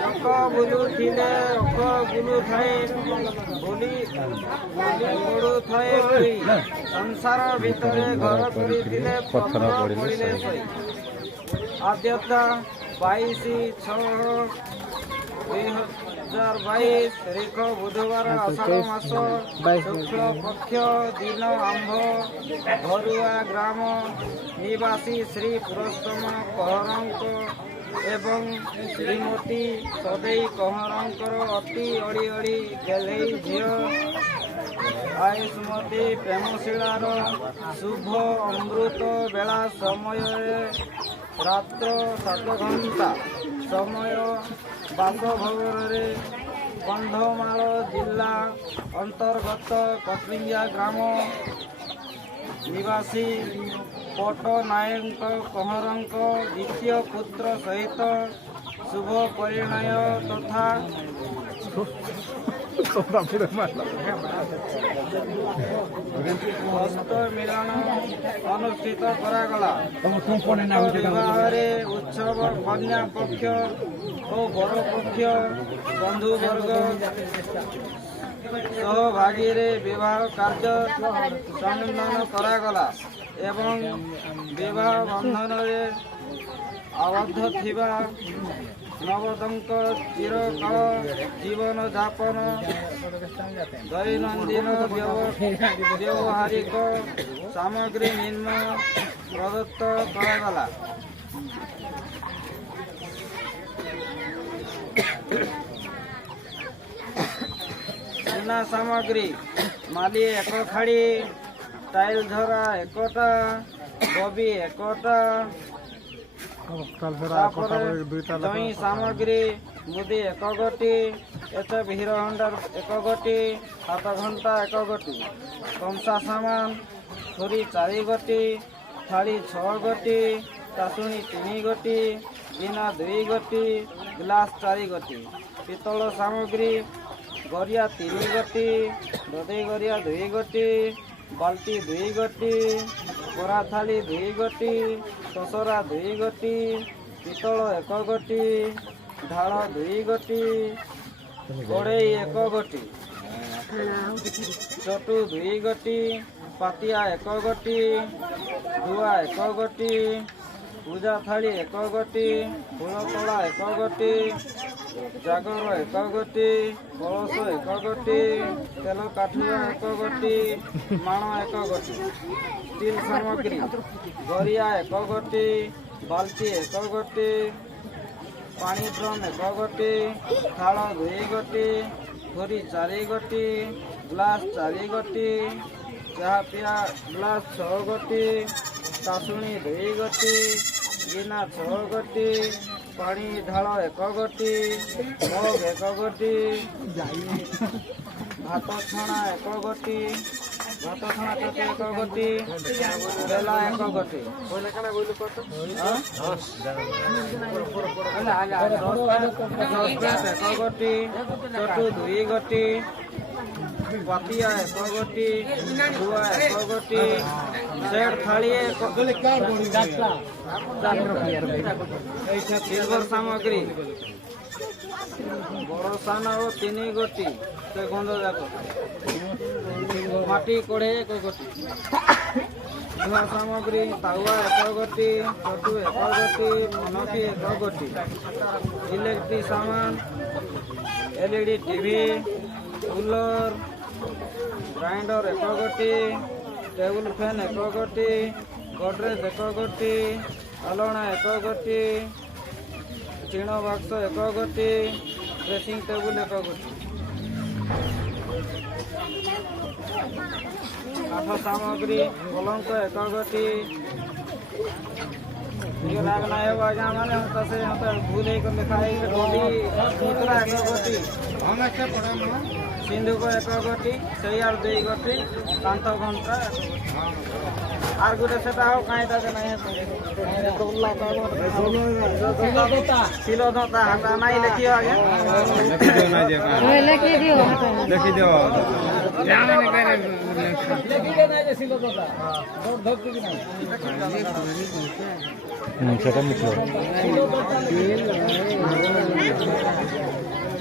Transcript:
ଚକ ବୁଲୁଥିଲେ ଅଖ ବୁଲୁଥାଏ ବୋଲି ପଡୁଥାଏ ପରି ସଂସାର ଭିତରେ ଘର କରିଥିଲେ ପଥର ପଡ଼ିଲେ ସହି। ଆଦ୍ୟତା 22/6/2022 ତାରିଖ ବୁଧବାର ଆଷାଢ଼ ମାସ ଶୁକ୍ଳ ପକ୍ଷ ଦିନ ଆମ୍ଭ ଘରୁଆ ଗ୍ରାମ ନିବାସୀ ଶ୍ରୀ ପୁରୁଷୋତ୍ତମ କହଁରଙ୍କ ଏବଂ ଶ୍ରୀମତୀ ସଦେଇ କହଁରଙ୍କର ଅତି ଅଳି ଗେହ୍ଲେଇ ଝିଅ ଆୟୁଷ୍ମତୀ ପ୍ରେମଶିଳାର ଶୁଭ ଅମୃତ ବେଳା ସମୟରେ ରାତ୍ର 7 ଘଣ୍ଟା ସମୟ ବାସଭବନରେ କନ୍ଧମାଳ ଜିଲ୍ଲା ଅନ୍ତର୍ଗତ କପିଙ୍ଗା ଗ୍ରାମ ନିବାସୀ ପଟ୍ଟନାୟକ କହଁରଙ୍କ ଦ୍ୱିତୀୟ ପୁତ୍ର ସହିତ ଶୁଭ ପରିଣୟ ତଥା ହସ୍ତ ମିଳନ ଅନୁଷ୍ଠିତ କରାଗଲା। ବିବାହରେ ଉତ୍ସବ କନ୍ୟା ପକ୍ଷ ଓ ବର ପକ୍ଷ ବନ୍ଧୁବର୍ଗ ସହଭାଗୀରେ ବିବାହ କାର୍ଯ୍ୟ ସମ୍ପନ୍ନ କରାଗଲା ଏବଂ ବିବାହ ବନ୍ଧନରେ ଆବଦ୍ଧ ଥିବା ନବଦଙ୍କ ଚିରକାଳ ଜୀବନ ଯାପନ ଦୈନନ୍ଦିନ ବ୍ୟବହାରିକ ସାମଗ୍ରୀ ନିର୍ମାଣ ପ୍ରଦତ୍ତ କରାଗଲା। ସୁନା ସାମଗ୍ରୀ ମାଲି 1 ଖାଡ଼ି, ଟାଇଲ ଝରା 1ଟା, ବବି 1ଟା, ଜଇଁ ସାମଗ୍ରୀ ମୁଦି 1 ଗୋଟି, HF ହିରୋ ହୋଣ୍ଡା 1 ଗୋଟି, ହାତ ଘଣ୍ଟା 1 ଗୋଟି, କଂସା ସାମାନ ଛୁରୀ 4 ଗୋଟି, ଥାଳି 6 ଗୋଟି, ଚାଷୁଣୀ 3 ଗୋଟି, ଗିନା 2 ଗୋଟି, ଗ୍ଲାସ 4 ଗୋଟି, ପିତ୍ତଳ ସାମଗ୍ରୀ ଗରିଆ 3 ଗୋଟି, ଦଦେଇ ଗରିଆ 2 ଗୋଟି, ବାଲ୍ଟି 2 ଗୋଟି, ବରା ଥାଳି 2 ଗୋଟି, ଶସରା 2 ଗୋଟି, ପିତ୍ତଳ 1 ଗୋଟି, ଢାଳ 2 ଗୋଟି, କଡ଼େଇ 1 ଗୋଟି, ଚଟୁ 2 ଗୋଟି, ପାତିଆ 1 ଗୋଟି, ଧୁଆ 1 ଗୋଟି, ପୂଜା ଥାଳି 1 ଗୋଟି, ଫୁଲତୋଳା 1 ଗୋଟି, ଜାଗର 1 ଗୋଟି, କଳସ 1 ଗୋଟି, ତେଲ କାଠୁଆ 1 ଗୋଟି, ମାଣ 1 ଗୋଟି, ଷ୍ଟିଲ୍ ସାମଗ୍ରୀ ଗରିଆ 1 ଗୋଟି, ବାଲ୍ଟି 1 ଗୋଟି, ପାଣି ଡ୍ରମ୍ 1 ଗୋଟି, ଥାଳ 2 ଗୋଟି, ଖୁରୀ 4 ଗୋଟି, ଗ୍ଲାସ 4 ଗୋଟି, ଚାହା ପିଆ ଗ୍ଲାସ 6 ଗୋଟି, ଚାଷୁଣୀ 2 ଗୋଟି, ଗିନା 6 ଗୋଟି, ପାଣି ଢାଳ 1 ଗୋଟି, ମଗ 1 ଗୋଟି, ଭାତ ଛଣା 1 ଗୋଟି, ଭାତ ଛଣା ଚଟୁ 1 ଗୋଟି, ବେଲା 1 ଗୋଟି, ସସ୍ପେନ୍ 1 ଗୋଟି, ଚଟୁ 2 ଗୋଟି, ପାତିଆ 1 ଗୋଟି, ଧୁଆ 1 ଗୋଟି, ସେଟ୍ ଥାଳି ସିଲଭର ସାମଗ୍ରୀ ବଡ଼ ସାନ ଓ 3 ଗୋଟି, ସେ ଗନ୍ଧ ଯାକ ମାଟି କଢ଼େଇ 1 ଗୋଟି, ଧୁଆ ସାମଗ୍ରୀ ତାୱା 1 ଗୋଟି, ଚଟୁ 1 ଗୋଟି, ପନକି 1 ଗୋଟି, ଇଲେକ୍ଟ୍ରିକ୍ ସାମାନ LED ଟିଭି, କୁଲର, ଗ୍ରାଇଣ୍ଡର 1 ଗୋଟି, ଟେବୁଲ ଫ୍ୟାନ୍ 1 ଗୋଟି, ଗଡରେଜ 1 ଗୋଟି, ଆଲଣା 1 ଗୋଟି, ଟିଣ ବାକ୍ସ 1 ଗୋଟି, ଡ୍ରେସିଂ ଟେବୁଲ 1 ଗୋଟି, କାଠ ସାମଗ୍ରୀ ପଲଙ୍କ 1 ଗୋଟି। ଟିକେ ରାଗ ନାଇଁ ହେବ ଆଜ୍ଞା, ମାନେ ସେ ଭୁଲ ହେଇକି ଲେଖା ହେଇକି ଗଲି ମୁଦ୍ରା 1 ଗୋଟି, ସିନ୍ଦୁକ 1 ଗୋଟି, ସେଇ ଆର 2 ଗୋଟି, କାନ୍ଥ ଘଣ୍ଟା 1 ଗୋଟି। আর গুটে সেটা হোক কাঁই তাকে নাই ছিল ধতা হাতা নাই লেখিও আগে লেখি দিও লেখি দিও সেটা মুখ